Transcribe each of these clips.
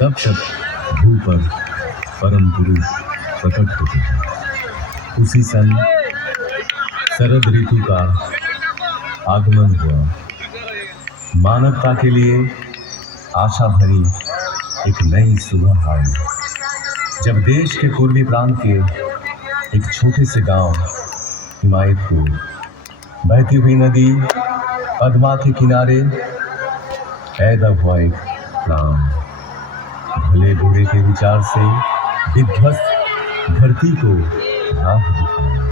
तब तक भू पर परम पुरुष प्रकट होते हैं। उसी सन शरद ऋतु का आगमन हुआ। मानवता के लिए आशा भरी एक नई सुबह आई, जब देश के पूर्वी प्रांत के एक छोटे से गांव हिमायतपुर बहती हुई नदी पद्मा के किनारे पैदा हुआ एक प्राण। भले बुरे के विचार से विध्वस्त धरती को राह दिखाया,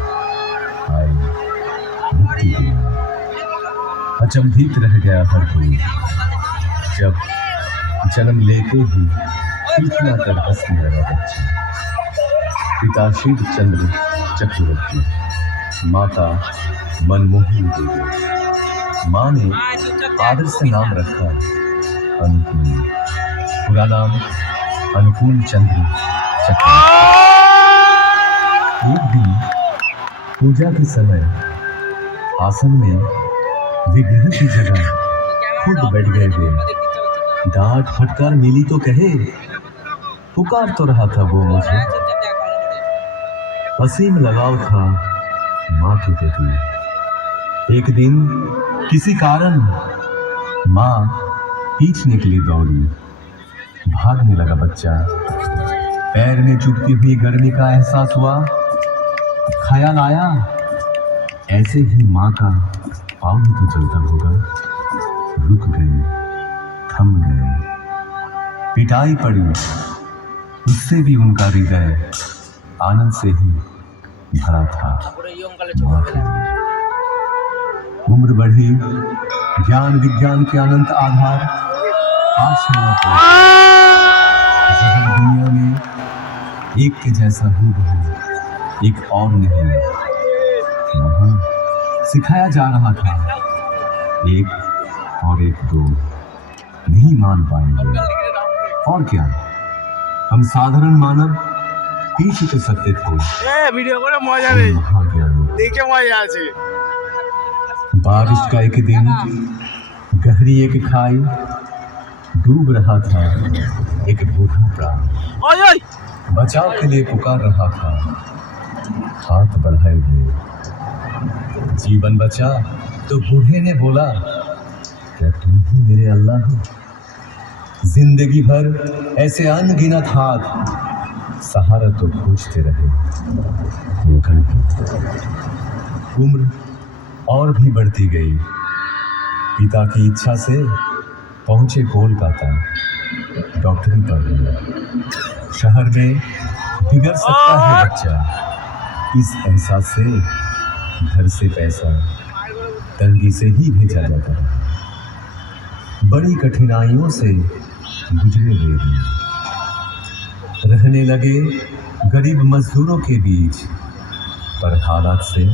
आई मुक्ति दिया। अचंभित रह गया हर कोई, जब जन्म लेते ही पीछना कर हंसने लगा बच्चा। पिता शिव चंद्र चक्रवर्ती, माता मनमोहनी देवी। माँ ने आदर से नाम रखा अनुकूल, पूरा नाम अनुकूल चंद्र चक्रवर्ती। एक दिन पूजा के समय आसन में विग्रह की जगह खुद बैठ गए वे। डांट फटकार मिली तो कहे, पुकार तो रहा था वो मुझे। असीम लगाव था माँ के प्रति। एक दिन किसी कारण माँ पीछने के लिए दौड़ी। भागने लगा बच्चा। पैर में चुभती हुई गर्मी का एहसास हुआ। ख्याल आया, ऐसे ही माँ का पाँव ही तो चलता होगा। रुक गए, थम गए। पिटाई पड़ी, उससे भी उनका हृदय आनंद से ही भरा था। उम्र बढ़ी, ज्ञान विज्ञान के अनंत आधार आज जहाँ दुनिया में एक के जैसा हूबहू एक और नहीं, वहाँ सिखाया जा रहा था एक और एक दो नहीं मान पाएंगे। और क्या, हम साधारण मानव पीछे तो सकते थे। वीडियो को मजा नहीं देखे मजा आछे। बारिश का एक दिन गहरी एक खाई, डूब रहा था एक बूढ़ा प्राण। बचाव के लिए पुकार रहा था हाथ बढ़ाए हुए। जीवन बचा तो बूढ़े ने बोला, क्या तुम ही मेरे अल्लाह हो? जिंदगी भर ऐसे अनगिनत हाथ सहारा तो खोजते रहे। उम्र और भी बढ़ती गई। पिता की इच्छा से पहुंचे कोलकाता, डॉक्टरी पढ़ने। शहर में बिगड़ सकता है बच्चा, इस एहसास से घर से पैसा तंगी से ही भेजा जाता है। बड़ी कठिनाइयों से गुजरे वे दिन। रहने लगे गरीब मजदूरों के बीच, पर हालात से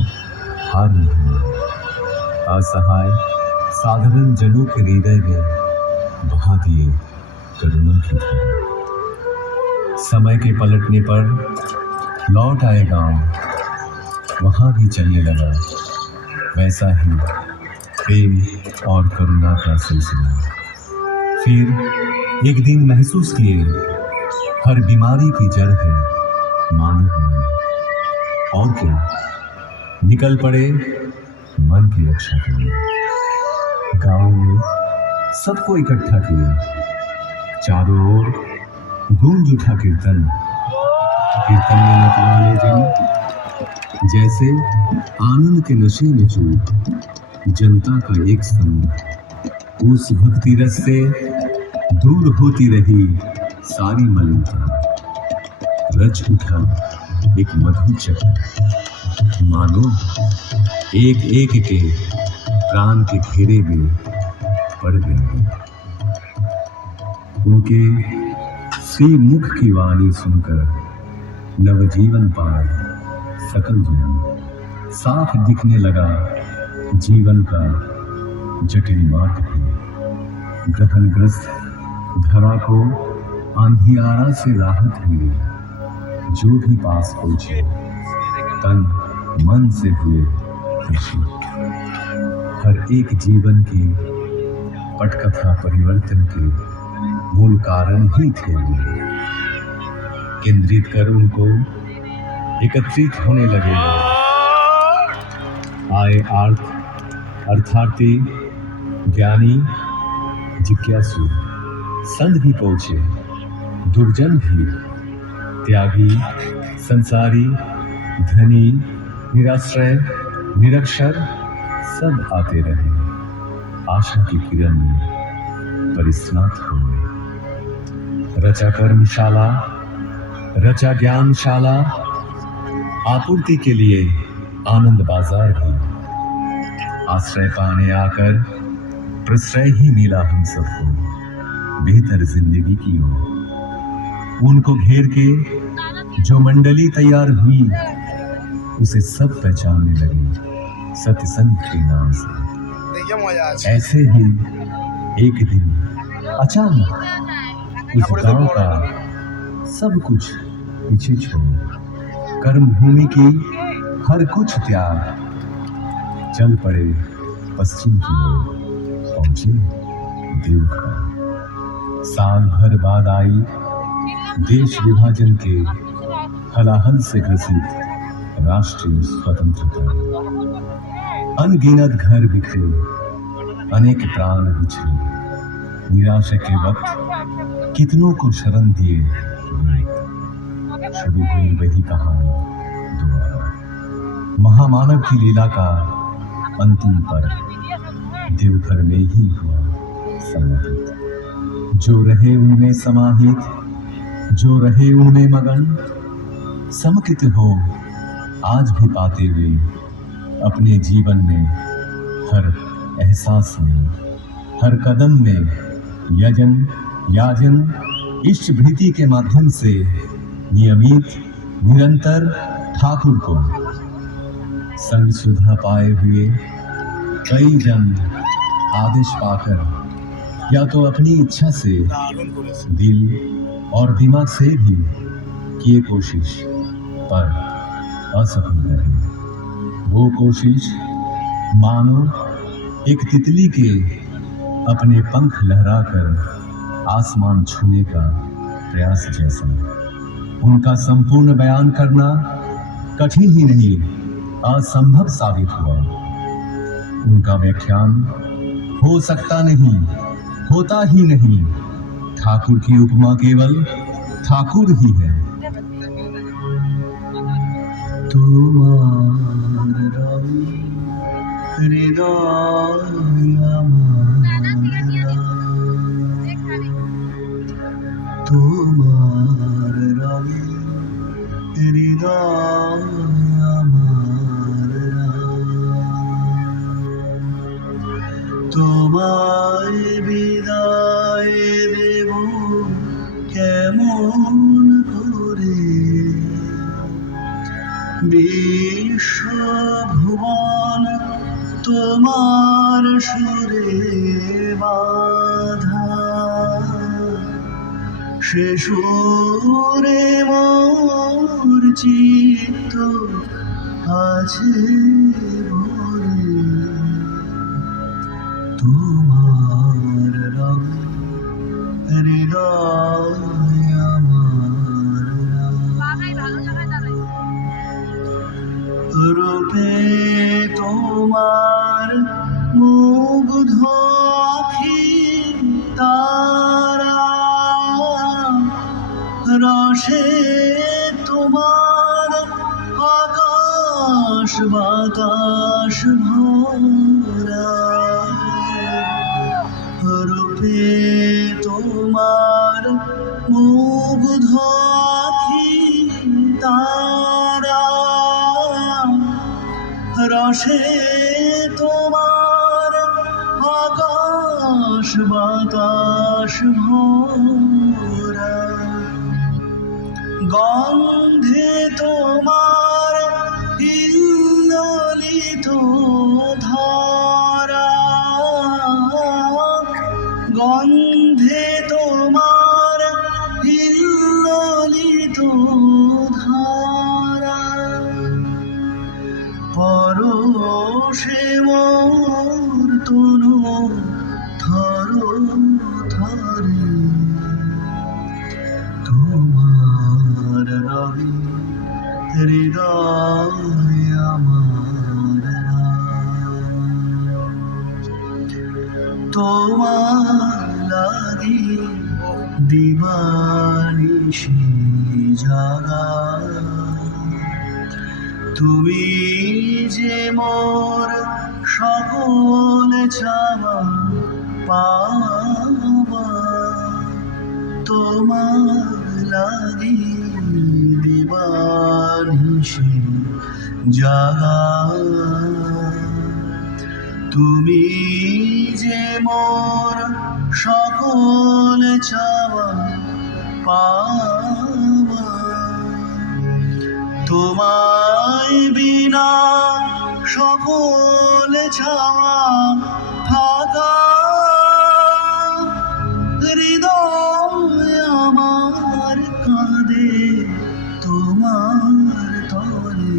हार नहीं हुए। असहाय साधारण जनों के हृदय में बहा दिए करुणा की धारा। समय के पलटने पर लौट आए गांव, वहां भी चलने लगा वैसा ही प्रेम और करुणा का सिलसिला। फिर एक दिन महसूस किए, हर बीमारी की जड़ है मानव मन। और क्या, निकल पड़े मन की रक्षा के लिए। गांव में सबको इकट्ठा किया, चारों ओर गूंज उठा कीर्तन। कीर्तन में मतवाले जन जैसे आनंद के नशे में चूर। जनता का एक समूह उस भक्ति रस से दूर होती रही सारी मलिनता। रच उठा एक मधुर चक्र, मानो एक एक के प्राण के घेरे में पड़ गए। उनके श्री मुख की वाणी सुनकर नवजीवन पाए सकल जन। साफ दिखने लगा जीवन का जटिल मार्ग भी। ग्रहणग्रस्त धरा को अंधियारा से राहत मिली। जो भी पास पहुंचे तन मन से हुए खुशी। हर एक जीवन की पटकथा परिवर्तन के मूल मूल कारण ही थे वो। केंद्रित कर उनको एकत्रित होने लगे। आए अर्थार्थी, ज्ञानी, जिज्ञासु, संत भी पहुंचे, दुर्जन भी, त्यागी, संसारी, धनी, निराश्रय, निरक्षर, सब आते रहे आशा की किरण में परिस्नात हुए। रचा कर्मशाला, रचा ज्ञानशाला, आपूर्ति के लिए आनंद बाजार भी। आश्रय पाने आकर प्रश्रय ही मिला हम सबको, बेहतर जिंदगी की ओर। उनको घेर के जो मंडली तैयार हुई, उसे सब पहचानने लगे सत्संग के नाम से। देखिए मजा আছে। ऐसे ही एक दिन अचानक उस गांव का सब कुछ पीछे छोड़ कर्म भूमि की हर कुछ त्याग चल पड़े पश्चिम की ओर, पहुंचे देवघर। साल भर बाद आई देश विभाजन के हलाहल से ग्रसित राष्ट्रीय स्वतंत्रता। अनगिनत घर बिखरे, अनेक प्राण बिछड़े। निराशा के वक्त कितनों को शरण दिए शुरू हुई वही कहानी दोबारा। महामानव की लीला का अंतिम पर्व देवघर में ही हुआ समाहित। जो रहे उनमें समाहित, जो रहे उनमें मगन, समकित हो आज भी पाते हुए अपने जीवन में, हर एहसास में, हर कदम में यजन, याजन, इष्ट भृति के माध्यम से नियमित, निरंतर ठाकुर को संग सुधा पाए हुए कई जन आदेश पाकर या तो अपनी इच्छा से, दिल और दिमाग से भी किए कोशिश, पर असफल रहे। वो कोशिश मानो एक तितली के अपने पंख लहराकर आसमान छूने का प्रयास जैसा। उनका संपूर्ण बयान करना कठिन ही नहीं, असंभव साबित हुआ। उनका व्याख्यान हो सकता नहीं, होता ही नहीं। ठाकुर की उपमा केवल ठाकुर ही है। तुम्हार रवि हृदय हमारा, तुम्हार रवि हृदय हमारा। তোমায় বিদায় দেব কেমন করে, বিশ্বভুবন তোমার সুরে বাধা। সে সুরে মোর চিত্ত আছে ভরে। তোমার রঙ হৃদয় আমার, রূপে তোমার মুগ্ধ আখি তারা, রসে তোমার আকাশ বাতাস ভরা। রূপে তোমার মুগ্ধ আখি তারা, রসে তোমার আকাশ বাতাস ভরা। গন্ধে তোমার হিল্লোলিত ধরা, গন্ধে তোমার হিল্লোলিত ধারা। পরশে মোর তনু থর থরে, লাগি দিবানিশি জাগা তুমি যে মোর সকল চাওয়া পাওয়া তোমার লাগি দিবানিশি জাগা তুমি যে মোর সকল চাওয়া পাওয়া তোমায় বিনা সকল চাওয়া ফাঁকা হৃদয় আমার কাঁদে তোমার তরে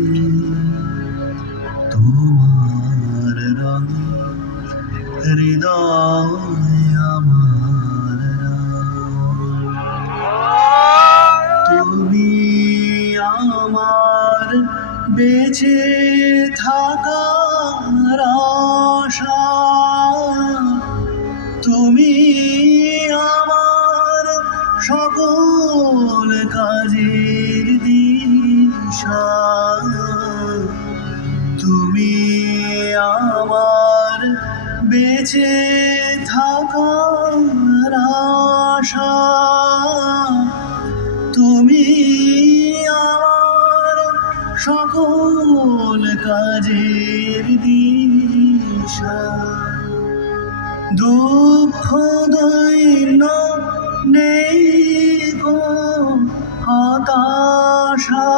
তোমার রঙে হৃদয় আমার তুমি আমার বেঁচে থাকার আশা তুমি আমার সকল কাজের দিশা তুমি আমার বেঁচে থাকার আশা তুমি আমার সকল কাজের দিশা দুঃখ দৈন্য নেই গো হতাশা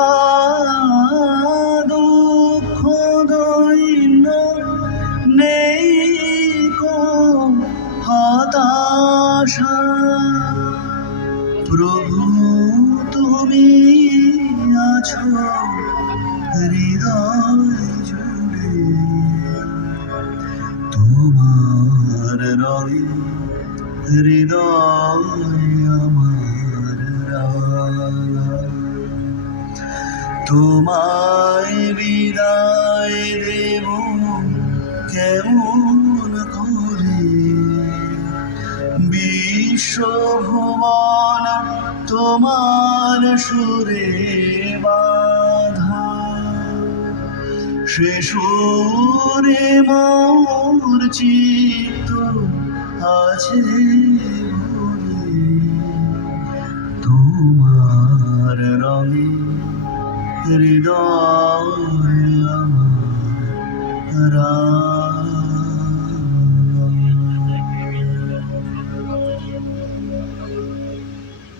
দুঃখ দৈন্য নেই গো হতাশা প্রভু তুমি আছো হৃদয় জুড়ে তোমার রঙে হৃদয় আমার রাঙা তোমায় বিদায় দেব কেমন করে বিশ্বভুবন তোমার সুরে বাঁধা সে সুরে মোর চিত্ত আছে ভরে তোমার রঙে হৃদয় আমার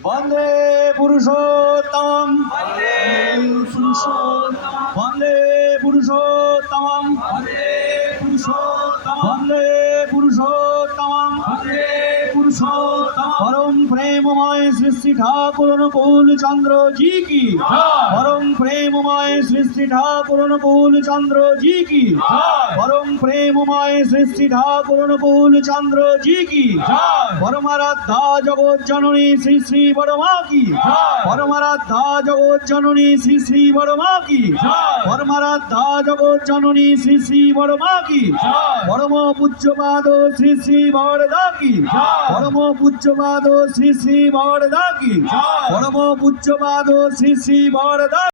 বন্দে পুরুষোত্তম বন্দে পুরুষোত্তম বন্দে পুরুষোত্তম परम प्रेममय सृष्टि ठाकुर अनुकूल चंद्र जी की परम प्रेममय सृष्टि ठाकुर अनुकूल चंद्र जी की परम प्रेममय सृष्टि ठाकुर अनुकूल चंद्र जी की परमाराध्या जगत जननी श्री श्री बड़मा की परमाराध्या जगत जननी श्री श्री बड़मा की परमाराध्या जगत जननी श्री श्री बड़मा की परम पूज्यपाद श्री श्री बड़दा की परम पूज्यपाद श्री श्री बड़दा की परम पूज्यपाद श्री श्री बड़दा